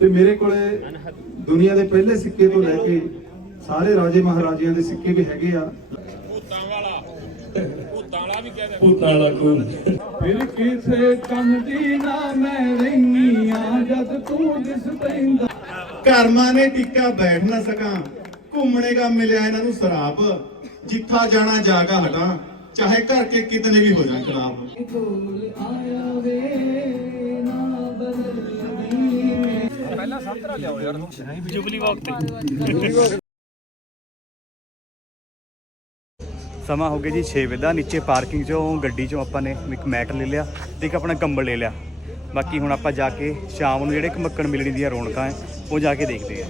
ਤੇ ਮੇਰੇ ਕੋਲੇ ਦੁਨੀਆ ਦੇ ਪਹਿਲੇ ਸਿੱਕੇ ਤੋਂ ਲੈ ਕੇ ਸਾਰੇ ਰਾਜੇ ਮਹਾਰਾਜਿਆਂ ਦੇ ਸਿੱਕੇ ਵੀ ਹੈਗੇ ਆ। ਭੂਤਾਂ ਵਾਲਾ। ਕੌਣ? ਫਿਰ ਕਿਸੇ ਕੰਮ ਦੀ ਨਾ ਮੈਂ ਰਹਿਨੀ ਆ ਜਦ ਤੂੰ ਦਿਸ ਪੈਂਦਾ। ਕਰਮਾਂ ਨੇ ਟਿੱਕਾ ਬੈਠ ਨਾ ਸਕਾਂ ਘੁੰਮਣੇ ਦਾ ਮਿਲਿਆ ਇਹਨਾਂ ਨੂੰ ਸਰਾਪ। ਜਿੱਥਾ ਜਾਣਾ ਜਾਗਾ ਹਟਾਂ ਚਾਹੇ ਘਰ ਕੇ ਕਿਤਨੇ ਵੀ ਹੋ ਜਾਣ ਖਰਾਬ ਸਮਾਂ ਹੋ ਗਿਆ ਜੀ 6 ਵਜੇ ਦਾ ਨੀਚੇ ਪਾਰਕਿੰਗ 'ਚੋਂ ਗੱਡੀ 'ਚੋਂ ਆਪਾਂ ਨੇ ਇੱਕ ਮੈਟ ਲੈ ਲਿਆ ਤੇ ਇੱਕ ਆਪਣਾ ਕੰਬਲ ਲੈ ਲਿਆ। ਬਾਕੀ ਹੁਣ ਆਪਾਂ ਜਾ ਕੇ ਸ਼ਾਮ ਨੂੰ ਜਿਹੜੇ ਘਮੱਕੜ ਮਿਲਣੀ ਦੀਆਂ ਰੌਣਕਾਂ ਹੈ ਉਹ ਜਾ ਕੇ ਦੇਖਦੇ ਆ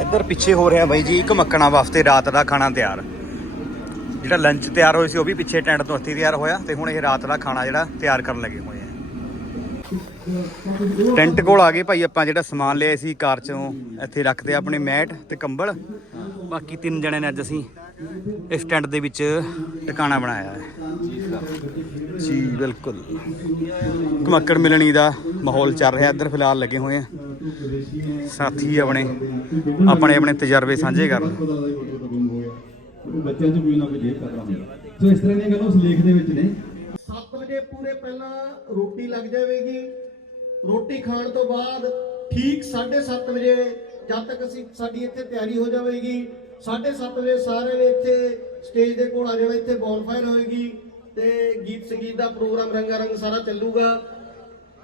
ਇੱਧਰ ਪਿੱਛੇ ਹੋ ਰਿਹਾ ਬਾਈ ਜੀ ਘਮੱਕੜਾਂ ਵਾਸਤੇ ਰਾਤ ਦਾ ਖਾਣਾ ਤਿਆਰ। ਜਿਹੜਾ ਲੰਚ ਤਿਆਰ ਹੋਇਆ ਸੀ ਉਹ ਵੀ ਪਿੱਛੇ ਟੈਂਟ ਤੋਂ ਹੱਥੀ ਤਿਆਰ ਹੋਇਆ ਤੇ ਹੁਣ ਇਹ ਰਾਤ ਦਾ ਖਾਣਾ ਜਿਹੜਾ ਤਿਆਰ ਕਰਨ ਲੱਗੇ ਹੋਏ। ਟੈਂਟ ਕੋਲ ਆ ਗਏ ਭਾਈ ਆਪਾਂ ਜਿਹੜਾ ਸਮਾਨ ਲਿਆ ਸੀ ਕਾਰ ਚੋਂ ਇੱਥੇ ਰੱਖਦੇ ਆ ਆਪਣੇ ਮੈਟ ਤੇ ਕੰਬਲ। ਬਾਕੀ ਤਿੰਨ ਜਣੇ ਨੇ ਅੱਜ ਅਸੀਂ ਇਸ ਟੈਂਟ ਦੇ ਵਿੱਚ ਟਿਕਾਣਾ ਬਣਾਇਆ ਹੈ। ਜੀ ਬਿਲਕੁਲ। ਘਮੱਕੜ ਮਿਲਣੀ ਦਾ ਮਾਹੌਲ ਚੱਲ ਰਿਹਾ ਇੱਧਰ ਫਿਲਹਾਲ ਲੱਗੇ ਹੋਏ ਆ। ਸਾਥੀ ਆਪਣੇ ਆਪਣੇ ਆਪਣੇ ਤਜਰਬੇ ਸਾਂਝੇ ਕਰਨ। ਬੱਚਿਆਂ 'ਚ ਕੋਈ ਨਾ ਕੋਈ ਜੇਬ ਕਰਦਾ ਹੁੰਦਾ। ਸੋ ਇਸ ਤਰ੍ਹਾਂ ਦੀਆਂ ਗੱਲਾਂ ਉਸ ਲੇਖ ਦੇ ਵਿੱਚ ਨੇ। 7 ਵਜੇ ਪੂਰੇ ਪਹਿਲਾਂ ਰੋਟੀ ਲੱਗ ਜਾਵੇਗੀ। ਰੋਟੀ ਖਾਣ ਤੋਂ ਬਾਅਦ ਠੀਕ 7:30 ਵਜੇ ਜਦ ਤੱਕ ਅਸੀਂ ਸਾਡੀ ਇੱਥੇ ਤਿਆਰੀ ਹੋ ਜਾਵੇਗੀ 7:30 ਵਜੇ ਸਾਰਿਆਂ ਨੇ ਇੱਥੇ ਸਟੇਜ ਦੇ ਕੋਲ ਆ ਜਾਣਾ ਇੱਥੇ ਬੌਨਫਾਇਰ ਹੋਏਗੀ ਤੇ ਗੀਤ ਸੰਗੀਤ ਦਾ ਪ੍ਰੋਗਰਾਮ ਰੰਗਾ ਰੰਗ ਸਾਰਾ ਚੱਲੂਗਾ।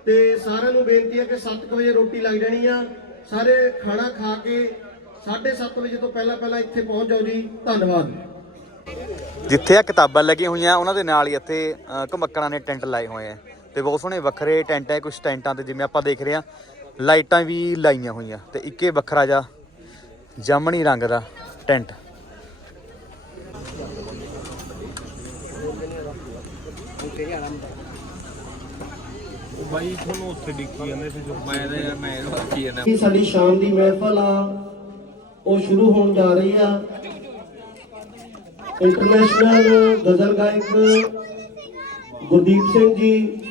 ਤੇ ਸਾਰਿਆਂ ਨੂੰ ਬੇਨਤੀ ਹੈ ਕਿ 7 ਵਜੇ ਰੋਟੀ ਲੱਗ ਜਾਣੀ ਆ। ਸਾਰੇ ਖਾਣਾ ਖਾ ਕੇ 7:30 ਵਜੇ ਤੋਂ ਪਹਿਲਾਂ ਪਹਿਲਾਂ ਇੱਥੇ ਪਹੁੰਚ ਜਾਓ ਜੀ। ਧੰਨਵਾਦ। ਜਿੱਥੇ ਆ ਕਿਤਾਬਾਂ ਲੱਗੀਆਂ ਹੋਈਆਂ ਉਹਨਾਂ ਦੇ ਨਾਲ ਹੀ ਇੱਥੇ ਅ, ਘਮੱਕੜਾਂ ਨੇ ਟੈਂਟ ਲਾਏ ਹੋਏ ਆ। ਤੇ ਬਹੁਤ ਸੋਹਣੇ ਵੱਖਰੇ ਟੈਂਟ ਹੈ ਕੁਝ ਟੈਂਟਾਂ ਤੇ ਜਿਵੇਂ ਆਪਾਂ ਦੇਖ ਰਹੇ ਆ ਲਾਈਟਾਂ ਵੀ ਲਾਈਆਂ ਹੋਈਆਂ ਤੇ ਇੱਕੇ ਵੱਖਰਾ ਜਾ ਜਾਮਣੀ ਰੰਗ ਦਾ ਟੈਂਟ। ਬਾਈ ਤੁਹਾਨੂੰ ਉੱਥੇ ਡਿੱਕੀ ਜਾਂਦੇ ਸੀ ਜੋ ਮੈਂ ਤਾਂ ਮੈਂ ਬਾਕੀ ਜਾਂਦਾ। ਕਿ ਸਾਡੀ ਸ਼ਾਮ ਦੀ ਮਹਿਫਲ ਆ ਉਹ ਸ਼ੁਰੂ ਹੋਣ ਜਾ ਰਹੀ ਆ। ਇੰਟਰਨੈਸ਼ਨਲ ਗਜ਼ਲ ਗਾਇਕ ਗੁਰਦੀਪ ਸਿੰਘ ਜੀ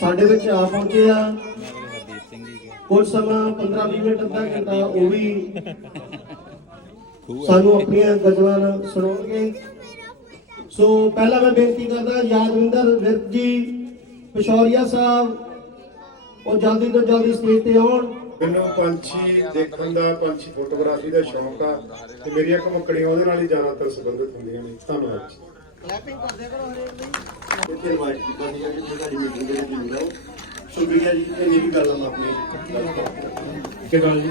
ਸਾਡੇ ਵਿੱਚ ਆ ਪਹੁੰਚੇ ਆ। ਕੁਝ ਸਮਾਂ 15-20 ਮਿੰਟ ਅੱਧਾ ਘੰਟਾ ਉਹ ਵੀ ਸਾਨੂੰ ਆਪਣੀਆਂ ਗਜ਼ਲਾਂ ਸੁਣਾਉਣਗੇ। ਸੋ ਪਹਿਲਾਂ ਮੈਂ ਬੇਨਤੀ ਕਰਦਾ ਯਾਦਵਿੰਦਰ ਵਿਰਕ ਜੀ ਪਿਸ਼ੌਰੀਆ ਸਾਹਿਬ ਉਹ ਜਲਦੀ ਤੋਂ ਜਲਦੀ ਸਟੇਜ ਤੇ ਆਉਣ। ਮੈਨੂੰ ਪੰਛੀ ਦੇਖਣ ਦਾ ਪੰਛੀ ਫੋਟੋਗ੍ਰਾਫੀ ਦਾ ਸ਼ੌਂਕ ਆ ਤੇ ਮੇਰੀਆਂ ਘਮਕੜੀਆਂ ਉਹਦੇ ਨਾਲ ਹੀ ਜ਼ਿਆਦਾਤਰ ਸੰਬੰਧਿਤ ਹੁੰਦੀਆਂ ਨੇ। ਧੰਨਵਾਦ ਜੀ। ਇੱਥੇ ਇਨਵਾਈਟ ਕੀਤਾ ਸੀਗਾ ਕਿ ਤੁਸੀਂ ਸਾਡੀ ਮੀਟਿੰਗ ਦੇ ਵਿੱਚ ਜੁੜ ਜਾਓ। ਸ਼ੁਕਰੀਆ ਜੀ ਇੰਨੀ ਵੀ ਗੱਲ ਆ ਮੈਂ ਆਪਣੀ। ਠੀਕ ਗੱਲ ਜੀ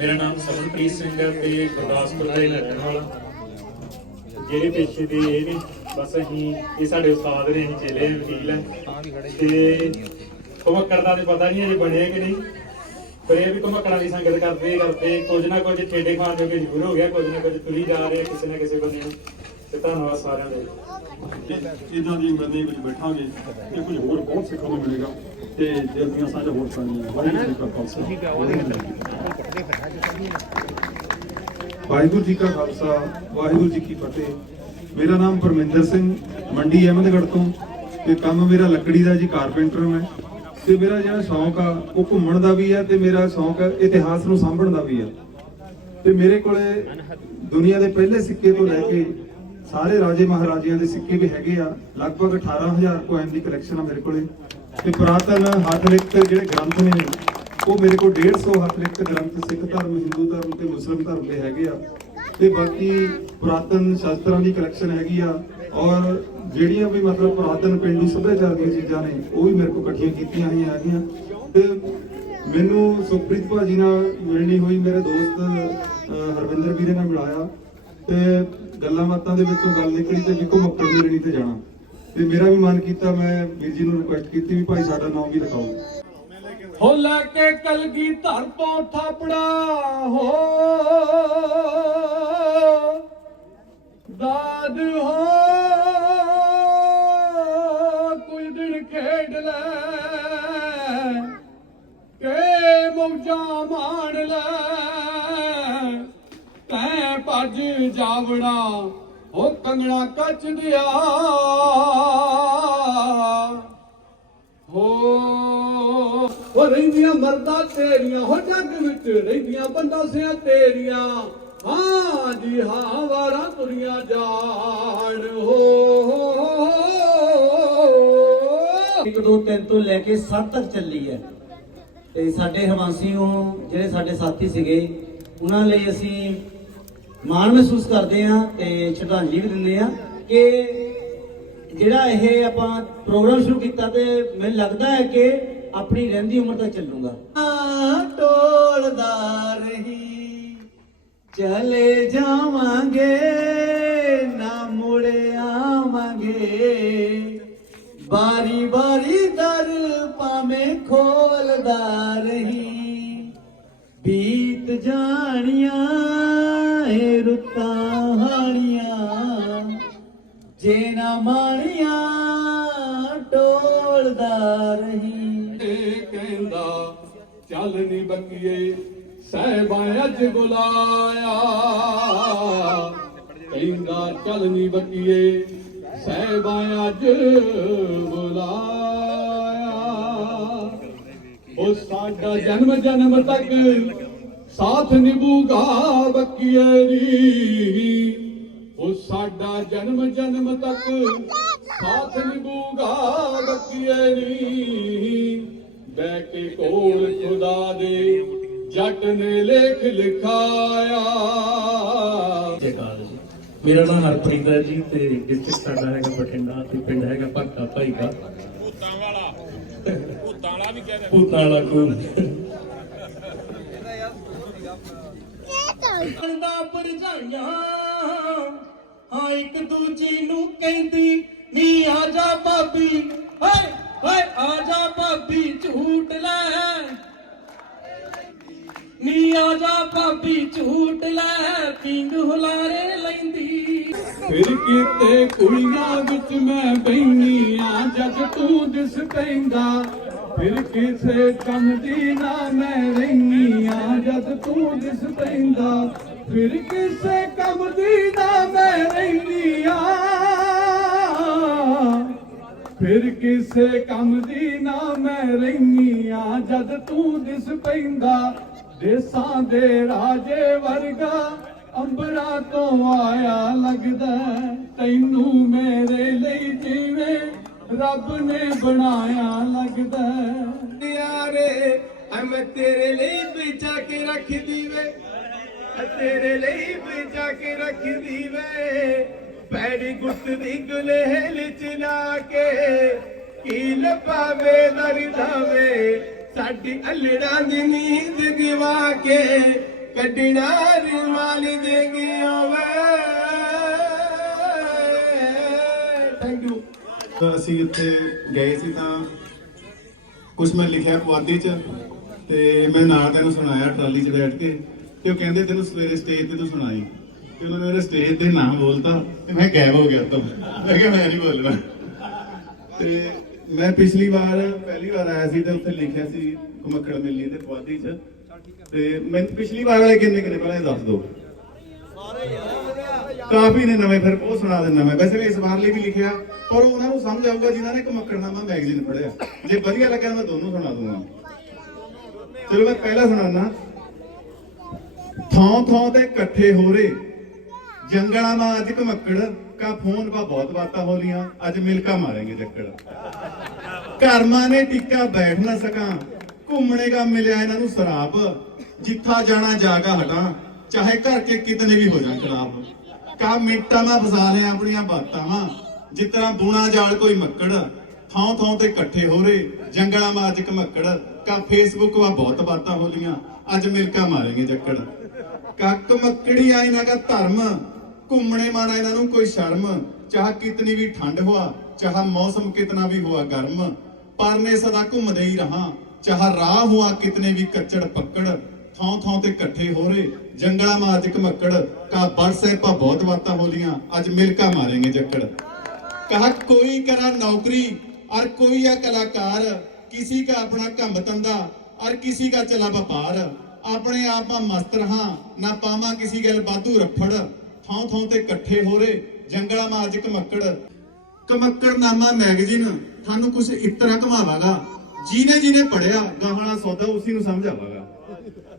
ਮੇਰਾ ਨਾਮ ਸਰਨਪ੍ਰੀਤ ਸਿੰਘ ਹੈ ਤੇ ਗੁਰਦਾਸਪੁਰ ਦਾ ਹੀ ਰਹਿਣ ਵਾਲਾ। ਜਿਹੜੇ ਪੇਸ਼ੇ ਦੇ ਇਹ ਨੇ ਬਸ ਅਸੀਂ ਇਹ ਸਾਡੇ ਉਸਤਾਦ ਨੇ ਅਸੀਂ ਚੇਲੇ ਹਾਂ, ਵਕੀਲ ਹੈ। ਤੇ ਘਮੱਕੜ ਦਾ ਤੇ ਪਤਾ ਨਹੀਂ ਅਜੇ ਬਣਿਆ ਕਿ ਨਹੀਂ। ਪਰ ਇਹ ਵੀ ਘਮੱਕੜਾਂ ਦੀ ਸੰਗਤ ਕਰਦੇ ਕਰਦੇ ਕੁਝ ਨਾ ਕੁਝ ਠੇਡੇ ਖਾਣ ਜੋਗੇ ਜ਼ਰੂਰ ਹੋ ਗਿਆ ਕੁਝ ਨਾ ਕੁਝ ਤੁਲੀ ਜਾ ਰਹੇ ਕਿਸੇ ਨਾ ਕਿਸੇ ਬੰਦੇ ਨੂੰ। ਤੇ ਧੰਨਵਾਦ ਸਾਰਿਆਂ ਦਾ ਜੀ। ਇਦਾਂ ਦੀ ਬੰਦੇ ਵਿੱਚ ਬੈਠਾਂਗੇ ਤੇ ਕੁਝ ਹੋਰ ਬਹੁਤ ਸਿੱਖਣ ਨੂੰ ਮਿਲੇਗਾ ਤੇ ਦਿਲ ਦੀਆਂ ਸਾਂਝਾਂ ਹੋਰ ਕਰਨੀਆਂ ਵਾਹਿਗੁਰੂ ਜੀ ਕਾ ਖਾਲਸਾ। ਵਾਹਿਗੁਰੂ ਜੀ ਕਾ ਖਾਲਸਾ ਵਾਹਿਗੁਰੂ ਜੀ ਕੀ ਫਤਿਹ। ਮੇਰਾ ਨਾਮ ਪਰਮਿੰਦਰ ਸਿੰਘ ਮੰਡੀ ਅਹਿਮਦਗੜ੍ਹ ਤੋਂ ਤੇ ਕੰਮ ਮੇਰਾ ਲੱਕੜੀ ਦਾ ਜੀ ਕਾਰਪੈਂਟਰ ਮੈਂ। ਤੇ ਮੇਰਾ ਜਿਹੜਾ ਸ਼ੌਂਕ ਆ ਉਹ ਘੁੰਮਣ ਦਾ ਵੀ ਆ ਤੇ ਮੇਰਾ ਸ਼ੌਂਕ ਇਤਿਹਾਸ ਨੂੰ ਸਾਂਭਣ ਦਾ ਵੀ ਆ। ਤੇ ਮੇਰੇ ਕੋਲੇ ਦੁਨੀਆ ਦੇ ਪਹਿਲੇ ਸਿੱਕੇ ਤੋਂ ਲੈ ਕੇ ਸਾਰੇ ਰਾਜੇ ਮਹਾਰਾਜਿਆਂ ਦੇ ਸਿੱਕੇ ਵੀ ਹੈਗੇ ਆ। ਲਗਭਗ 18000 ਕੋਇਨ ਦੀ ਕਲੈਕਸ਼ਨ ਆ ਮੇਰੇ ਕੋਲੇ। ਤੇ ਪੁਰਾਤਨ ਹੱਥ ਲਿਖਤ ਜਿਹੜੇ ਗ੍ਰੰਥ ਨੇ, ਉਹ ਮੇਰੇ ਕੋਲ 150 ਹੱਥ ਲਿਖਤ ਗ੍ਰੰਥ ਸਿੱਖ ਧਰਮ, ਹਿੰਦੂ ਧਰਮ ਤੇ ਮੁਸਲਮ ਧਰਮ ਦੇ ਹੈਗੇ ਆ। ਤੇ ਬਾਕੀ ਪੁਰਾਤਨ ਸ਼ਾਸਤਰਾਂ ਦੀ ਕਲੈਕਸ਼ਨ ਹੈਗੀ ਆ ਔਰ ਜਿਹੜੀਆਂ ਵੀ ਮਤਲਬ ਪੁਰਾਤਨ ਪਿੰਡੂ ਸੱਭਿਆਚਾਰ ਦੀਆਂ ਚੀਜ਼ਾਂ ਨੇ, ਉਹ ਵੀ ਮੇਰੇ ਕੋਲ ਇਕੱਠੀਆਂ ਕੀਤੀਆਂ ਹੋਈਆਂ ਹੈਗੀਆਂ। ਤੇ ਮੈਨੂੰ ਸੁਖਪ੍ਰੀਤ ਭਾਜੀ ਨਾਲ ਮਿਲਣੀ ਹੋਈ, ਮੇਰੇ ਦੋਸਤ ਹਰਵਿੰਦਰ ਵੀਰੇ ਨਾਲ ਮਿਲਾਇਆ। ਤੇ ਗੱਲਾਂ ਬਾਤਾਂ ਦੇ ਵਿੱਚੋਂ ਗੱਲ ਨਿਕਲੀ ਤੇ ਵੀ ਘੁਮੱਕੜ ਮਿਲਣੀ ਤੇ ਜਾਣਾ। ਤੇ ਮੇਰਾ ਵੀ ਮਨ ਕੀਤਾ ਮੈਂ ਵੀਰ ਜੀ ਨੂੰ ਰਿਕੁਐਸਟ ਕੀਤੀ ਵੀ ਭਾਈ ਸਾਡਾ ਨਾਮ ਵੀ ਲਿਖਾਓ। ਹੋ ਲੈ ਕੇ ਕਲਗੀ ਧਰ ਤੋਂ ਥਾਪੜਾ, ਹੋ। ਦਾਦ ਹੋ। ਕੁਝ ਦਿਨ ਖੇਡ ਲੈ, ਕੇ ਮੌਜਾਂ ਮਾਣ ਲੈ। ਤੈਂ ਭੱਜ ਹੋ ਕੰਗਣਾ ਕੱਚ ਦਿਆ। ਹੋ ਹੋ ਰਹਿੰਦੀਆਂ ਮਰਦਾ ਤੇਰੀਆਂ, ਹੋ ਜੱਗ ਵਿੱਚ ਰਹਿੰਦੀਆਂ ਬੰਦਾਸਿਆਂ ਤੇਰੀਆਂ। ਹਾਂ ਜੀ, ਹਾਂ ਵਾਰਾਂ ਤੁਰੀਆਂ ਜਾਣ, ਹੋ ਇੱਕ ਦੋ ਤਿੰਨ ਤੋਂ ਲੈ ਕੇ 7 ਤੱਕ ਚੱਲੀ ਹੈ। ਤੇ ਸਾਡੇ ਹਰਵਾਸੀਓ ਜਿਹੜੇ ਸਾਡੇ ਸਾਥੀ ਸੀਗੇ, ਉਹਨਾਂ ਲਈ ਅਸੀਂ ਮਾਣ ਮਹਿਸੂਸ ਕਰਦੇ ਹਾਂ ਤੇ ਸ਼ਰਧਾਂਜਲੀ ਵੀ ਦਿੰਦੇ ਹਾਂ ਕਿ ਜਿਹੜਾ ਇਹ ਆਪਾਂ ਪ੍ਰੋਗਰਾਮ ਸ਼ੁਰੂ ਕੀਤਾ ਤੇ ਮੈਨੂੰ ਲੱਗਦਾ ਹੈ ਕਿ ਆਪਣੀ ਰਹਿੰਦੀ ਉਮਰ ਤੱਕ ਚੱਲੂਗਾ। ਟੋਲਦਾ ਰਹੀ। ਚਲੇ ਜਾਵਾਂਗੇ, ਨਾ ਮੁੜ ਆਵਾਂਗੇ। ਬਾਰੀ ਬਾਰੀ ਦਰ ਪਾਵੇਂ ਖੋਲਦਾ ਰਹੀ। ਬੀਤ ਜਾਣੀਆਂ ਰੁੱਤਾਂ ਹਾਣੀਆਂ ਜੇ ਨਾ ਮਾਣੀਆਂ ਟੋਲਦਾ ਰਹੀ। ਕਹਿੰਦਾ, ਚੱਲ ਨੀ ਬੱਕੀਏ, ਸਹਿਬਾਂ ਅੱਜ ਬੁਲਾਇਆ। ਕਹਿੰਦਾ, ਚੱਲ ਨੀ ਬੱਕੀਏ, ਸਹਿਬਾਂ ਅੱਜ ਬੁਲਾਇਆ। ਉਹ ਸਾਡਾ ਜਨਮ ਜਨਮ ਤੱਕ ਸਾਥ ਨਿਭੂਗਾ ਬੱਕੀਏ ਦੀ ਉਹ ਸਾਡਾ ਜਨਮ ਜਨਮ ਤੱਕ ਸਾਥ ਨਿਭੂਗਾ ਬੱਕੀਏ ਦੀ ਬਹਿ ਕੇ ਕੋਲ ਖੁਦਾ ਦੇ ਜੱਟ ਨੇ ਲੇਖ ਲਿਖਾਇਆ। ਮੇਰਾ ਨਾਮ ਹਰਪ੍ਰੀਤ ਹੈ ਜੀ ਤੇ ਡਿਸਟ੍ਰਿਕਟ ਸਾਡਾ ਹੈਗਾ ਬਠਿੰਡਾ ਤੇ ਪਿੰਡ ਹੈਗਾ ਭਗਤਾ ਭਾਈ ਦਾ ਭੂਤਾਂ ਵਾਲਾ। ਭੂਤਾਂ ਵਾਲਾ ਵੀ ਕਹਿੰਦੇ ਭੂਤਾਂ ਵਾਲਾ ਕੋਲ ਦਾ ਪਰਜਾਈਆਂ ਹਾਂ, ਇੱਕ ਦੂਜੀ ਨੂੰ ਕਹਿੰਦੀ, ਨੀ ਆ ਜਾ ਭਾਬੀ, ਹਾਏ ਹਾਏ, ਆ ਜਾ ਭਾਬੀ ਝੂਟ ਲੈ। ਨੀ ਆ ਜਾ ਭਾਬੀ ਝੂਟ ਲੈ ਪਿੰਗ ਹੁਲਾਰੇ ਲੈਂਦੀ। ਫਿਰ ਕਿਤੇ ਕੁੜੀਆਂ ਵਿੱਚ ਮੈਂ ਬੈਣੀ ਆ, ਜਦ ਤੂੰ ਦਿਸ ਪੈਂਦਾ ਫਿਰ ਕਿਸੇ ਕੰਮ ਦੀ ਨਾ ਮੈਂ ਰਹਿਨੀ ਆ ਜਦ ਤੂੰ ਦਿਸ ਪੈਂਦਾ, ਫਿਰ ਕਿਸੇ ਕੰਮ ਦੀ ਨਾ ਮੈਂ ਰਹਿਨੀ ਆ ਫਿਰ ਕਿਸੇ ਕੰਮ ਦੀ ਨਾ ਮੈਂ ਰਹਿਨੀ ਆ ਜਦ ਤੂੰ ਦਿਸ ਪੈਂਦਾ, ਦੇਸਾਂ ਦੇ ਰਾਜੇ ਵਰਗਾ ਅੰਬਰਾਂ ਤੋਂ ਆਇਆ ਲੱਗਦਾ, ਤੈਨੂੰ ਮੇਰੇ ਲਈ ਜਿਵੇਂ ਰੱਬ ਨੇ ਬਣਾਇਆ ਲੱਗਦਾ ਯਾਰੇ ਐ ਮੈਂ ਤੇਰੇ ਲਈ ਬਚਾ ਕੇ ਰੱਖਦੀ ਵੇ ਤੇਰੇ ਲਈ ਬਚਾ ਕੇ ਰੱਖਦੀ ਵੇ ਪੈੜੀ ਗੁੱਤ ਦੀ ਗੁਲੇਲ ਚ ਲਾ ਕੇ ਕੀ ਲਪਾਵੇ ਦਰਦਾਵੇ ਸਾਡੀ ਅਲੜਾਂ ਦੀ ਨੀਂਦ ਗਵਾ ਕੇ ਕੱਢਣਾ ਰੁਮਾਲ ਦੇਗੀ ਗਿਆ ਅਸੀਂ ਇੱਥੇ ਗਏ ਸੀ ਤਾਂ ਕੁਝ ਮੈਂ ਲਿਖਿਆ ਪੁਆਧੀ ਚ ਤੇ ਮੈਂ ਨਾਲ ਤੈਨੂੰ ਸੁਣਾਇਆ ਟਰਾਲੀ 'ਚ ਬੈਠ ਕੇ ਤੇ ਉਹ ਕਹਿੰਦੇ ਤੈਨੂੰ ਸਵੇਰੇ ਸਟੇਜ ਤੇ ਤੂੰ ਸੁਣਾਈ। ਤੇ ਉਹਨਾਂ ਨੇ ਸਟੇਜ ਤੇ ਨਾਂ ਬੋਲਤਾ ਤੇ ਮੈਂ ਗਾਇਬ ਹੋ ਗਿਆ ਤੋਂ ਮੈਂ ਕਿਹਾ ਮੈਂ ਨਹੀਂ ਬੋਲਣਾ। ਤੇ ਮੈਂ ਪਿਛਲੀ ਵਾਰ, ਪਹਿਲੀ ਵਾਰ ਆਇਆ ਸੀ ਤੇ ਉੱਥੇ ਲਿਖਿਆ ਸੀ ਕੁਮਕੜ ਮਿਲਣੀ ਤੇ ਪੁਆਧੀ ਚ। ਤੇ ਮੈਨੂੰ ਪਿਛਲੀ ਵਾਰ ਵਾਲੇ ਕਿੰਨੇ ਕਿੰਨੇ ਪਹਿਲਾਂ ਦੱਸ ਦਿਓ। ਕਾਫੀ ਨੇ ਨਵੇਂ ਫਿਰ ਉਹ ਸੁਣਾ ਦਿੰਦਾ ਮੈਂ। ਵੈਸੇ ਵੀ ਇਸ ਵਾਰ ਲਈ ਵੀ ਲਿਖਿਆ, ਪਰ ਉਹਨਾਂ ਨੂੰ ਸਮਝ ਆਊਗਾ ਜਿਨ੍ਹਾਂ ਨੇ ਕਮੱਕੜਨਾਮਾ ਮੈਗਜ਼ੀਨ ਪੜ੍ਹਿਆ। ਜੇ ਵਧੀਆ ਲੱਗਿਆ ਮੈਂ ਦੋਨੋਂ ਸੁਣਾ ਦੂੰਗਾ। ਚਲੋ ਮੈਂ ਪਹਿਲਾ ਸੁਣਾਉਣਾ ਥਾਂ ਥਾਂ ਤੇ ਇਕੱਠੇ ਹੋ ਰੇ ਜੰਗਲਾਂ ਮਾ ਅੱਜ ਕਮੱਕੜ ਕਾ ਫੋਨ ਪਾ ਬਹੁਤ ਬਾਤਾਂ ਹੋ ਲੀਆਂ ਅੱਜ ਮਿਲਕਾ ਮਾरेंगे ਜੱਕੜ। ਕਰਮਾਂ ਨੇ ਟਿੱਕਾ ਬੈਠ ਨਾ ਸਕਾਂ। ਘੁੰਮਣੇ ਦਾ ਮਿਲਿਆ ਇਹਨਾਂ ਨੂੰ ਸਰਾਪ। ਜਿੱਥਾ ਜਾਣਾ, ਜਾਗਾ ਹਟਾਂ। ਚਾਹੇ ਘਰ ਕੇ ਕਿਤਨੇ ਵੀ ਹੋ ਜਾਣ ਖਿਲਾਫ। ਕਾ ਮਿੰਟਾਂ ਮੈਂ ਫਸਾ ਲਿਆ ਆਪਣੀਆਂ ਬਾਤਾਂ ਵਾਂ। ਜਿਸ ਤਰ੍ਹਾਂ ਬੂਣਾ ਜਾਲ ਕੋਈ ਮੱਕੜ, ਥਾਂ ਥਾਂ ਤੇ ਇਕੱਠੇ ਹੋ ਰੇ ਜੰਗਲਾਂ ਮਾ ਅੱਜ ਕਮੱਕੜ ਕਾ ਫੇਸਬੁੱਕ ਵਾ ਬਹੁਤ ਬਾਤਾਂ ਹੋ ਲੀਆਂ ਅੱਜ ਮਿਲਕਾ ਮਾरेंगे ਜੱਕੜ। ਕੱਕ ਮੱਕੜੀ ਆ ਇਹਨਾਂ ਦਾ ਧਰਮ, ਘੁੰਮਣੇ ਮਾਰਾ ਇਹਨਾਂ ਨੂੰ ਕੋਈ ਸ਼ਰਮ। ਚਾਹ ਕਿਤਨੀ ਵੀ ਠੰਡ ਹੋਆ, ਚਾਹ ਮੌਸਮ ਕਿਤਨਾ ਵੀ ਹੋਆ ਗਰਮ। ਪਰਨੇ ਸਦਾ ਘੁੰਮਦੇ ਹੀ ਰਹਾ, ਚਾਹ ਰਾਹ ਹੋਆ ਕਿਤਨੇ ਵੀ ਕੱਚੜ ਪੱਕੜ। ਥਾਂ ਥਾਂ ਤੇ ਇਕੱਠੇ ਹੋ ਰਹੇ। ਜੰਗਲਾਂ ਮਾ ਅੱਜ ਕਮੱਕੜ ਕਾ ਬਰਸੇ ਪਾ ਬਹੁਤ ਬਾਤਾਂ ਹੋਲੀਆਂ। ਅੱਜ ਮਿਲਕਾ ਮਾਰेंगे ਜੱਕੜ। ਕਹਾ ਕੋਈ ਕਰਾ ਨੌਕਰੀ ਔਰ ਕੋਈ ਆ ਕਲਾਕਾਰ। ਕਿਸੇ का ਆਪਣਾ ਕੰਮ धंधा और किसी का चला व्यापार ਆਪਣੇ ਆਪ ਆ ਮਸਤ ਰਹਾ, ਨਾ ਪਾਵਾਂ ਕਿਸੇ ਗੱਲ ਬਾਤੂ ਰਫੜ। ਥਾਂ ਥਾਂ ਤੇ ਇਕੱਠੇ ਹੋ ਰਹੇ, ਜੰਗਲਾਂ ਮਾ ਅੱਜ ਕਮੱਕੜ ਕਮੱਕੜ ਨਾਮਾ ਮੈਗਜ਼ੀਨ, ਤੁਹਾਨੂੰ ਕੁਝ ਇਸ ਤਰ੍ਹਾਂ ਘਮਾਵਾਗਾ। ਜੀਨੇ ਜੀਨੇ ਪੜਿਆ ਗਾਹਣਾ ਸੌਦਾ ਉਸੇ ਨੂੰ ਸਮਝਾਵਾਗਾ।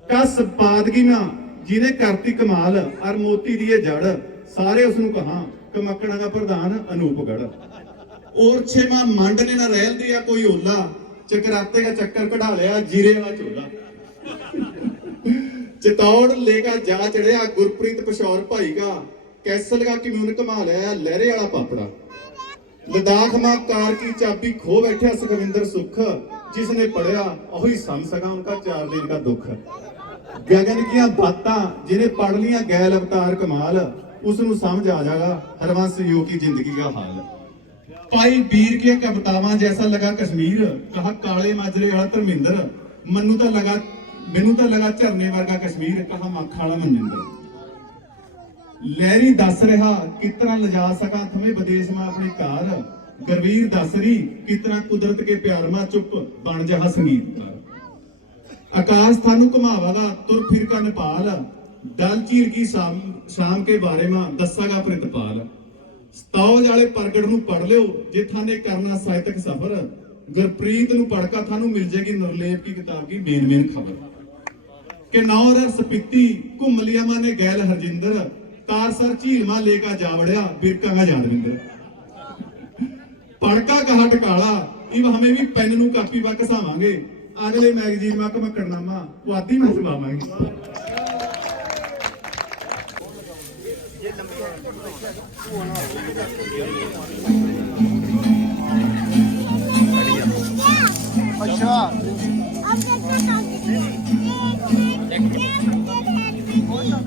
ਆਵਾਗਾ ਕਸ ਪਾਦਗੀਆਂ ਜਿਹਨੇ ਕਰਤੀ ਕਮਾਲ, ਅਰ ਮੋਤੀ ਦੀ ਇਹ ਜੜ, ਸਾਰੇ ਉਸ ਨੂੰ ਕਹਾ, ਕਮਕੜਾ ਦਾ ਪ੍ਰਧਾਨ ਅਨੂਪਗੜ। ਔਰ ਛੇਮਾ ਮੰਡ ਨੇ ਨਾ ਰਹਿਲਦੀ ਆ ਕੋਈ ਓਲਾ, ਚਕਰਾਤੇ ਦਾ ਚੱਕਰ ਕਢਾ ਲਿਆ, ਜੀਰੇ ਵਾਲਾ ਝੋਲਾ ਚਤੌੜ ਲੇਗਾ ਜਾ ਚੜਿਆ ਗੁਰਪ੍ਰੀਤ ਪਸ਼ੌਰ ਭਾਈ ਦਾ, ਕੈਸਲ ਦਾ ਕਿਮੂਨ ਕਮਾ ਲਿਆ, ਲਹਿਰੇ ਵਾਲਾ ਪਾਪੜਾ। ਲਦਾਖ ਮਾ ਕਾਰ ਕੀ ਚਾਬੀ ਖੋ ਬੈਠਿਆ ਸੁਖਵਿੰਦਰ ਸੁਖ, ਜਿਸਨੇ ਪੜਿਆ, ਉਹੀ ਸਮ ਸਗਾ ਉਨਕਾ ਚਾਰ ਦਿਨ ਦਾ ਦੁੱਖ। ਗਗਨ ਕੀਆਂ ਬਾਤਾਂ ਜਿਹਨੇ ਪੜ ਲੀਆਂ ਗੈਲ ਅਵਤਾਰ ਕਮਾਲ, ਉਸ ਨੂੰ ਸਮਝ ਆ ਜਾਗਾ ਹਰਵੰਸ ਯੋ ਜ਼ਿੰਦਗੀ ਦਾ ਹਾਲ। ਪਾਈ ਵੀਰ ਕੇ ਕਵਤਾਵਾਂ ਜੈਸਾ ਲਗਾ ਕਸ਼ਮੀਰ, ਕਹਾ ਕਾਲੇ ਮਾਜਰੇ ਵਾਲਾ ਧਰਮਿੰਦਰ, ਮੈਨੂੰ ਤਾਂ ਲਗਾ, ਮੈਨੂੰ ਤਾਂ ਲਗਾ ਝਰਨੇ ਵਰਗਾ ਕਸ਼ਮੀਰ, ਕਹਾ ਮੱਖ ਵਾਲਾ ਮਨਿੰਦਰ। ਲਹਿਰੀ ਦੱਸ ਰਿਹਾ ਕਿਤਨਾ ਲਿਜਾ ਸਕਾਂ ਥਮੇ ਵਿਦੇਸ਼ ਮਾ ਆਪਣੀ ਕਾਰ ਗਰਵੀਰ ਦੱਸ ਰਹੀ ਕਿਤਨਾ ਕੁਦਰਤ ਕੇ ਪਿਆਰ ਮਾ ਚੁੱਪ ਬਣ ਜਾ ਸੰਗੀਤਕਾਰ आकाश थानु घुमावागा तुर फिर का नेपाल डल झील की शाम शाम के बारे में दसागा प्रितपाल ਸਤੌਜ ਵਾਲੇ ਪ੍ਰਗਟ ਨੂੰ ਪੜ ਲਿਓ ਜੇ ਥਾਨੇ ਕਰਨਾ ਸਾਹਿਤਕ ਸਫਰ ਗੁਰਪ੍ਰੀਤ ਨੂੰ ਪੜ ਕੇ ਤੁਹਾਨੂੰ ਮਿਲ ਜੇਗੀ ਨਰਲੇਪ ਕੀ ਕਿਤਾਬ ਦੀ ਮੇਨ ਮੇਨ ਖਬਰ ਕਿ ਨੌਰ ਸਪਿੱਤੀ ਘੁੰਮ ਲਿਆ ਮਾਨੇ ਗੈਲ ਹਰਜਿੰਦਰ ਤਾਰ ਸਰ ਝੀਲ ਮਾ ਲੈ ਕੇ ਜਾ ਵੜਿਆ ਬਿਰਕਾ ਗਾ ਜਾਦਵਿੰਦਰ ਪੜਕਾ ਕਹਾ ਟਕਾਲਾ ਇਵ ਹਮੇ ਵੀ ਪੈਨ ਨੂੰ ਕਾਪੀ ਵਾ ਘਸਾਵਾਂਗੇ ਅਗਲੇ ਮੈਗਜ਼ੀਨ ਮਾ ਕਮਕੜਨਾਮਾ ਪੁਆਤੀ ਮੈਂ ਸੁਣਾਵਾਂਗੇ।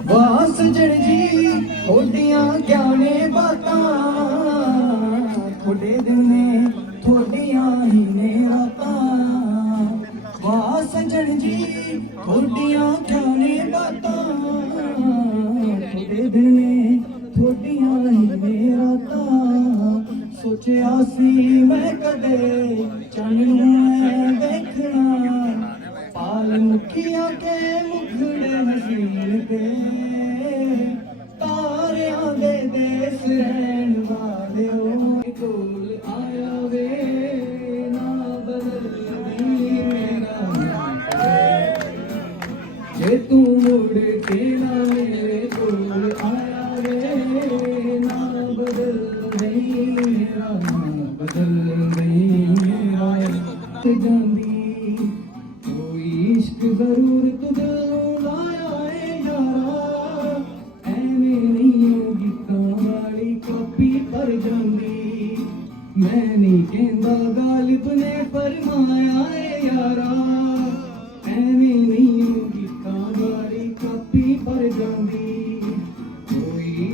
ਵਾਸ ਜੜ ਜੀ ਥੋਡੀਆਂ ਗਿਆਨੇ ਬਾਤਾਂ ਥੋੜੇ ਦਿਨ ਜੇ ਤੂੰ ਮੁੜ ਕੇ ਨਾ ਮੇਰੇ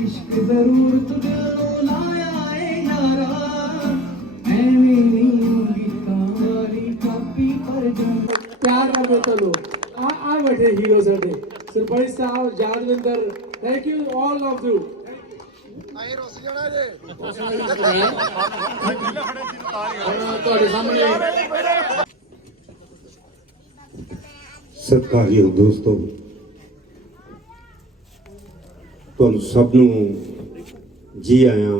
ਇਸ਼ਕ ਜ਼ਰੂਰ ਤੁਝ ਲਾਇਆ ਏ ਯਾਰਾ ਐਵੇਂ ਨਹੀਂ ਗੀਤਾਂ ਵਾਲੀ ਕਾਪੀ ਪਰ ਜਾਂਦੀ ਪਿਆਰ ਨਾਲ ਬੋਲੋ ਲੋ ਆ ਆ ਬੈਠੇ ਹੀਰੋ ਸਾਡੇ। ਸਰਪੰਚ ਸਾਹਿਬ Yadvinder thank you all of you ਤੁਹਾਡੇ ਸਾਹਮਣੇ। ਸਤਿਕਾਰਯੋਗ ਦੋਸਤੋ। ਤੁਹਾਨੂੰ ਸਭ ਨੂੰ ਜੀ ਆਇਆਂ।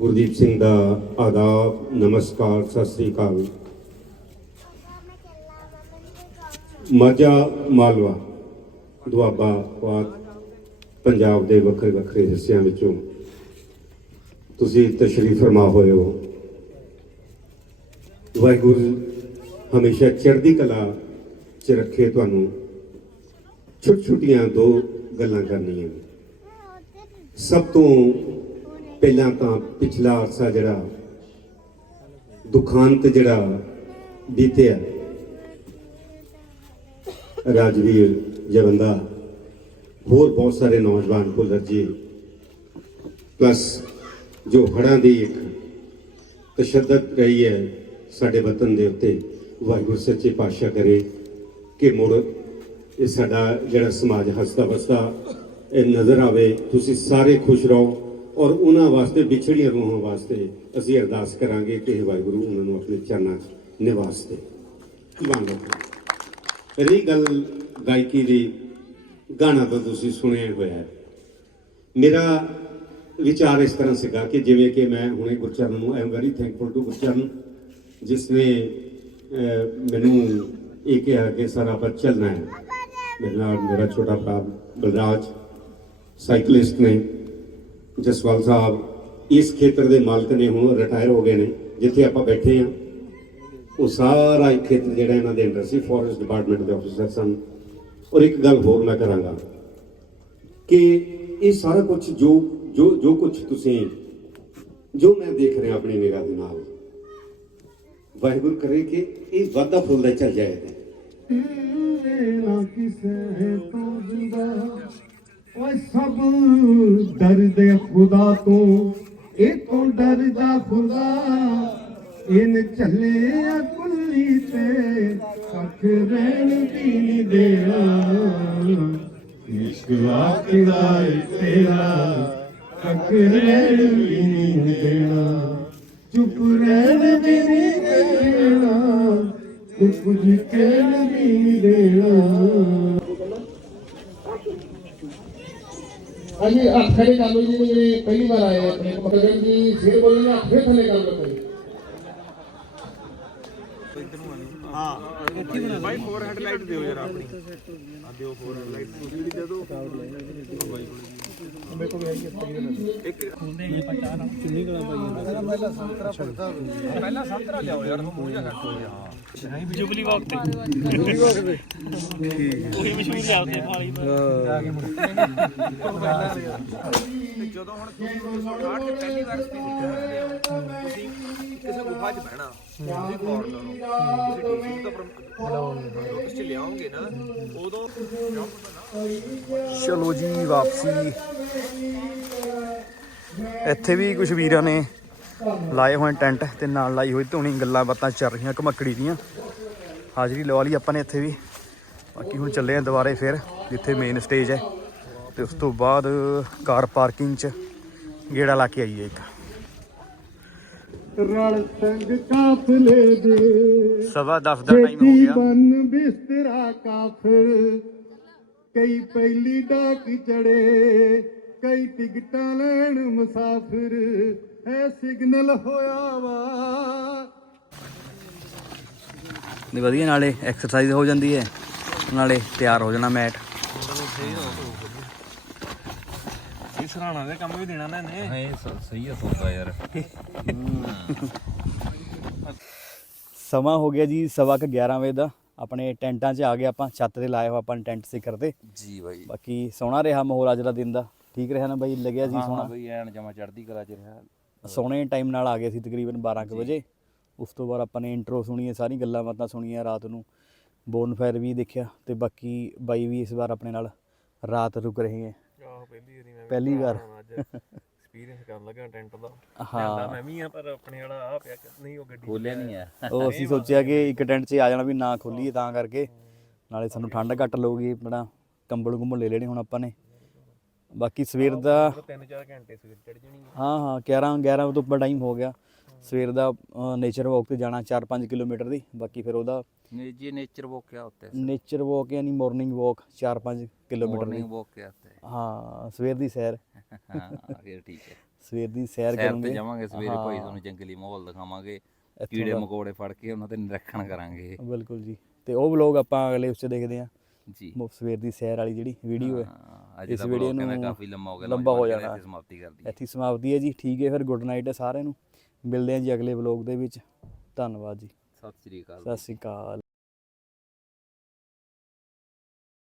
ਗੁਰਦੀਪ ਸਿੰਘ ਦਾ ਆਦਾਬ, ਨਮਸਕਾਰ, ਸਤਿ ਸ੍ਰੀ ਅਕਾਲ। ਮਾਝਾ ਮਾਲਵਾ, ਦੁਆਬਾ ਪੁਆਧ ਪੰਜਾਬ ਦੇ ਵੱਖਰੇ ਵੱਖਰੇ ਹਿੱਸਿਆਂ ਵਿੱਚੋਂ ਤੁਸੀਂ ਤਸ਼ਰੀਫ ਫਰਮਾ ਹੋਏ ਹੋ। ਵਾਹਿਗੁਰੂ ਹਮੇਸ਼ਾ ਚੜ੍ਹਦੀ ਕਲਾ ਚ ਰੱਖੇ ਤੁਹਾਨੂੰ। ਛੋਟ ਛੋਟੀਆਂ ਦੋ ਗੱਲਾਂ ਕਰਨੀਆਂ ਨੇ। ਸਭ ਤੋਂ ਪਹਿਲਾਂ ਤਾਂ ਪਿਛਲਾ ਅਰਸਾ ਜਿਹੜਾ ਦੁਖਾਂਤ ਜਿਹੜਾ ਬੀਤਿਆ, ਰਾਜਵੀਰ ਜਵੰਦਾ, ਹੋਰ ਬਹੁਤ ਸਾਰੇ ਨੌਜਵਾਨ ਭੁੱਲਰ ਜੀ ਪਲੱਸ ਜੋ ਹੜ੍ਹਾਂ ਦੀ ਇੱਕ ਤਸ਼ੱਦਦ ਰਹੀ ਹੈ ਸਾਡੇ ਵਤਨ ਦੇ ਉੱਤੇ, ਵਾਹਿਗੁਰੂ ਸੱਚੇ ਪਾਤਸ਼ਾਹ ਕਰੇ ਕਿ ਮੁੜ ਇਹ ਸਾਡਾ ਜਿਹੜਾ ਸਮਾਜ ਹੱਸਦਾ ਵਸਦਾ ਇਹ ਨਜ਼ਰ ਆਵੇ, ਤੁਸੀਂ ਸਾਰੇ ਖੁਸ਼ ਰਹੋ ਔਰ ਉਹਨਾਂ ਵਾਸਤੇ, ਵਿਛੜੀਆਂ ਰੂਹਾਂ ਵਾਸਤੇ ਅਸੀਂ ਅਰਦਾਸ ਕਰਾਂਗੇ ਕਿ ਵਾਹਿਗੁਰੂ, ਉਹਨਾਂ ਨੂੰ ਆਪਣੇ ਚਰਨਾਂ 'ਚ ਨਿਵਾਸ ਦੇ ਮੰਗੋ ਰਹੀ ਗੱਲ ਗਾਇਕੀ ਦੀ, ਗਾਣਾ ਤਾਂ ਤੁਸੀਂ ਸੁਣਿਆ ਹੋਇਆ ਹੈ। ਮੇਰਾ ਵਿਚਾਰ ਇਸ ਤਰ੍ਹਾਂ ਸੀਗਾ ਕਿ ਜਿਵੇਂ ਕਿ ਮੈਂ ਹੁਣੇ ਗੁਰਚਰਨ ਨੂੰ, I am very thankful to Gurcharan ਜਿਸ ਨੇ ਮੈਨੂੰ ਇਹ ਕਿਹਾ ਕਿ ਸਾਰਾ ਪਰ ਚੱਲਣਾ ਹੈ। ਮੇਰੇ ਨਾਲ ਮੇਰਾ ਛੋਟਾ ਭਰਾ ਬਲਰਾਜ ਸਾਈਕਲਿਸਟ ਨੇ, ਜਸਵਾਲ ਸਾਹਿਬ, ਇਸ ਖੇਤਰ ਦੇ ਮਾਲਕ ਨੇ ਹੁਣ ਰਿਟਾਇਰ ਹੋ ਗਏ ਨੇ, ਜਿੱਥੇ ਆਪਾਂ ਬੈਠੇ ਆ ਉਹ ਸਾਰਾ ਇਹ ਖੇਤਰ ਜਿਹੜਾ ਇਹਨਾਂ ਦੇ ਅੰਡਰ ਸੀ ਫੋਰੈਸਟ ਡਿਪਾਰਟਮੈਂਟ ਦੇ ਅਫਸਰ ਸਨ। ਔਰ ਇੱਕ ਗੱਲ ਹੋਰ ਮੈਂ ਕਰਾਂਗਾ, ਕਿ ਇਹ ਸਾਰਾ ਕੁਝ ਜੋ ਜੋ ਜੋ ਕੁਝ ਤੁਸੀਂ, ਜੋ ਮੈਂ ਦੇਖ ਰਿਹਾ ਆਪਣੀ ਨਿਗਾਹ ਦੇ ਨਾਲ, ਵਾਹਿਗੁਰੂ ਕਰੇ ਕਿ ਇਹ ਵਾਧਾ ਫੁੱਲਦਾ ਚੱਲ ਜਾਏ। ਨਾ ਕਿਸੇ ਤੋਂ ਜੁਦਾ ਓਏ ਸਭ ਡਰਦੇ ਖੁਦਾ ਤੋਂ, ਇਹ ਤੋਂ ਡਰਦਾ ਖੁਦਾ। ਇਨ ਚੱਲਿਆ ਕੁੱਲੀ ਤੇ ਕੱਖ ਰਹਿਣ ਦੀ ਨੀ ਦੇਣਾ। ਇਸ਼ਕ ਆਖਦਾ ਏ ਤੇਰਾ ਕੱਖ ਰਹਿਣ ਦੀ ਨੀ ਦੇਣਾ। ਚੁੱਪ ਰਹਿਣ ਦੀ ਨੀ ਦੇਣਾ। ਕੁਝ ਕਹਿਣ ਦੀ ਨੀ ਦੇਣਾ ਹਾਂਜੀ ਹੱਥ ਖੜੇ ਕਰ ਲਓ ਜੀ ਜਿਹੜੇ ਪਹਿਲੀ ਵਾਰ ਆਏ ਆਪਣੇ ਮਕਲਗੜ ਜੀ ਫਿਰ ਬੋਲਣਾ ਫਿਰ ਥੱਲੇ ਕਰ ਲਓ ਭਾਈ ਬਾਈ ਫੋਰ ਹੈਡ ਲਾਈਟ ਦਿਓ ਯਾਰ ਆਪਣੀ ਆ ਦਿਓ ਫੋਰ ਹੈਡ ਲਾਈਟ ਤੁਸੀਂ ਵੀ ਦੇ ਦਿਓ ਇੱਕ ਕਿੰਨੀ ਗਲਾ ਪਾਈ ਪਹਿਲਾਂ ਸੰਤਰਾ ਪੜਦਾ ਪਹਿਲਾਂ ਸੰਤਰਾ ਲਿਆਓ ਯਾਰ ਮੂੰਹ ਜਾ ਕੱਟ ਹੋ ਜਾ ਜੁਬਲੀ ਵਾਕ ਤੇ। ਜੁਬਲੀ ਵਾਕ ਤੇ। ਉਹੀ ਮਸ਼ਹੂਰ ਜਾਂਦੇ ਫਾਲੀ ਜਾ ਕੇ ਮੁੜ ਜਦੋਂ ਹੁਣ ਤੁਸੀਂ 260 ਤੇ ਪਹਿਲੀ ਵਾਰ ਸਪੀਡ ਤੁਸੀਂ ਕਿਸੇ ਗੁਫਾ 'ਚ ਬਹਿਣਾ। ਤੁਸੀਂ ਨੋਟਿਸ 'ਚ ਨਾ ਉਦੋਂ ਚਲੋ ਜੀ ਵਾਪਸੀ। ਇੱਥੇ ਵੀ ਕੁਝ ਵੀਰਾਂ ਨੇ ਲਾਏ ਹੋਏ ਟੈਂਟ ਤੇ ਨਾਲ ਲਾਈ ਹੋਈ ਧੂਣੀ ਗੱਲਾਂ ਬਾਤਾਂ ਚੱਲ ਰਹੀਆਂ ਘਮੱਕੜੀ ਦੀਆਂ। ਹਾਜ਼ਰੀ ਲਵਾ ਲਈ ਆਪਾਂ ਨੇ ਇੱਥੇ ਵੀ। ਬਾਕੀ ਹੁਣ ਚੱਲੇ ਆ ਦੁਬਾਰੇ ਫਿਰ ਜਿੱਥੇ ਮੇਨ ਸਟੇਜ ਹੈ। ਤੇ ਉਸ ਤੋਂ ਬਾਅਦ ਕਾਰ ਪਾਰਕਿੰਗ 'ਚ ਗੇੜਾ ਲਾ ਕੇ ਆਈਏ ਇੱਕ। ਰਲ ਸੰਗ ਕਾਫਲੇ ਦੇ। ਸਵਾ 10 ਦਾ ਟਾਈਮ ਹੋ ਗਿਆ। ਬਨ ਬਿਸਤਰਾ ਕਾਫਰ ਕਈ ਪਹਿਲੀ ਡਾਕ ਚੜੇ ਕਈ ਟਿਕਟਾਂ ਲੈਣ ਮੁਸਾਫਿਰ। ਹੈ ਸਿਗਨਲ ਹੋਇਆ ਵਾ। ਨੇ ਵਧੀਆ ਨਾਲੇ ਐਕਸਰਸਾਈਜ਼ ਹੋ ਜਾਂਦੀ ਹੈ। ਨਾਲੇ ਤਿਆਰ ਹੋ ਜਾਣਾ ਮੈਟ। ਸਰਾਣਾ ਦੇ ਕੰਮ ਵੀ ਦੇਣਾ ਨਾ ਇਹਨੇ। ਇਹ ਸਹੀ ਆ ਸੌਦਾ ਯਾਰ। ਸਮਾਂ ਹੋ ਗਿਆ ਜੀ ਸਵਾ ਕੁ 11 ਵਜੇ ਦਾ। ਆਪਣੇ ਟੈਂਟਾਂ 'ਚ ਆ ਗਏ ਆਪਾਂ ਛੱਤ ਤੇ ਲਾਏ ਹੋ ਆਪਾਂ ਨੇ ਟੈਂਟ ਸਿਖਰ ਤੇ। ਜੀ ਬਾਈ। ਬਾਕੀ ਸੋਹਣਾ ਰਿਹਾ ਮਾਹੌਲ ਅੱਜ ਦਾ ਦਿਨ ਦਾ। ਠੀਕ ਰਿਹਾ ਨਾ ਬਾਈ? ਲੱਗਿਆ ਜੀ ਸੋਹਣਾ। ਬਈ ਐਨ ਜਮਾ ਚੜਦੀ ਕਲਾ ਚ ਰਿਹਾ। ਸੋਹਣੇ ਟਾਈਮ ਨਾਲ ਆ ਗਏ ਸੀ ਤਕਰੀਬਨ 12 ਕੁ ਵਜੇ। ਉਸ ਤੋਂ ਬਾਅਦ ਆਪਾਂ ਨੇ ਇੰਟਰੋ ਸੁਣੀ ਹੈ ਸਾਰੀ ਗੱਲਾਂ ਬਾਤਾਂ ਸੁਣੀਆਂ ਰਾਤ ਨੂੰ। ਬੋਨਫਾਇਰ ਵੀ ਦੇਖਿਆ ਤੇ ਬਾਕੀ ਬਾਈ ਵੀ ਇਸ ਵਾਰ ਆਪਣੇ ਨਾਲ ਰਾਤ ਰੁਕ ਰਹੇ ਹੈ। ਆਹ ਪਹਿਲੀ ਵਾਰੀ ਮੈਂ ਪਹਿਲੀ ਵਾਰ। ਅੱਜ ਐਕਸਪੀਰੀਅੰਸ ਕਰਨ ਲੱਗਾ ਟੈਂਟ ਦਾ। ਹਾਂ। ਮੈਂ ਵੀ ਆ ਪਰ ਆਪਣੇ ਵਾਲਾ ਆ ਪਿਆ ਕਿ- ਨਹੀਂ ਉਹ ਗੱਡੀ ਖੋਲਿਆ ਨਹੀਂ ਆ। ਉਹ ਅਸੀਂ ਸੋਚਿਆ ਕਿ ਇੱਕ ਟੈਂਟ 'ਚ ਆ ਜਾਣਾ ਵੀ ਨਾ ਖੋਲੀਏ ਤਾਂ ਕਰਕੇ। ਨਾਲੇ ਸਾਨੂੰ ਠੰਡ ਘੱਟ ਲਊਗੀ ਬੜਾ ਕੰਬਲ ਕੁੰਬਲ ਲੈ ਲੈਣੇ ਹੁਣ ਆਪਾਂ ਨੇ। ਬਾਕੀ ਸਵੇਰ ਦਾ 3-4 ਘੰਟੇ ਸਵੇਰ ਚੜ ਜਣੀ ਹਾਂ ਹਾਂ 11 11 ਤੋਂ ਉੱਪਰ ਟਾਈਮ ਹੋ ਗਿਆ। ਸਵੇਰ ਦਾ ਨੇਚਰ ਵਾਕ ਤੇ ਜਾਣਾ 4-5 ਕਿਲੋਮੀਟਰ ਦੀ ਬਾਕੀ ਫਿਰ ਉਹਦਾ ਜੀ ਨੇਚਰ ਵੋਕ ਕਿਆ ਹੁੰਦਾ ਨੇਚਰ ਵਾਕ ਯਾਨੀ ਮਾਰਨਿੰਗ ਵਾਕ 4-5 ਕਿਲੋਮੀਟਰ ਦੀ। ਵੋਕ ਕਿਆ ਹੁੰਦਾ ਹਾਂ ਸਵੇਰ ਦੀ ਸੈਰ। ਹਾਂ ਫਿਰ ਠੀਕ ਹੈ। ਸਵੇਰ ਦੀ ਸੈਰ ਸੈਰ ਤੇ ਕਰੂੰਗੇ ਜਾਵਾਂਗੇ ਸਵੇਰੇ ਭਾਈ ਤੁਹਾਨੂੰ ਜੰਗਲੀ ਮਾਹੌਲ ਦਿਖਾਵਾਂਗੇ ਕੀੜੇ। ਮਕੌੜੇ ਫੜ ਕੇ ਉਹਨਾਂ ਤੇ ਨਿਰੀਖਣ ਕਰਾਂਗੇ। ਬਿਲਕੁਲ ਜੀ। ਤੇ ਉਹ ਵਲੌਗ ਆਪਾਂ ਅਗਲੇ ਉਸ 'ਚ ਦੇਖਦੇ ਹਾਂ। ਜੀ। ਮੁ- ਸਵੇਰ ਦੀ ਸੈਰ ਵਾਲੀ ਜਿਹੜੀ ਵੀਡੀਓ ਹੈ। ਹਾਂ, ਅੱਜ ਇਸ ਦਾ ਵੀਡੀਓ ਵੀਡੀਓ ਨੂੰ ਨੂੰ ਕਾਫੀ ਲੰਮਾ ਹੋ ਗਿਆ ਲੰਬਾ ਹੋ ਜਾਣਾ। ਇੱਥੇ ਸਮਾਪਤੀ ਕਰ ਦਈਏ। ਇੱਥੇ ਹੀ ਸਮਾਪਤੀ ਹੈ ਜੀ। ਠੀਕ ਹੈ ਫਿਰ ਗੁੱਡ ਨਾਈਟ ਹੈ ਸਾਰਿਆਂ ਨੂੰ। ਮਿਲਦੇ ਹਾਂ ਜੀ ਅਗਲੇ ਵਲੌਗ ਦੇ ਵਿੱਚ। ਧੰਨਵਾਦ ਜੀ। ਸਤਿ ਸ੍ਰੀ ਅਕਾਲ। ਸਤਿ ਸ਼੍ਰੀ ਅਕਾਲ।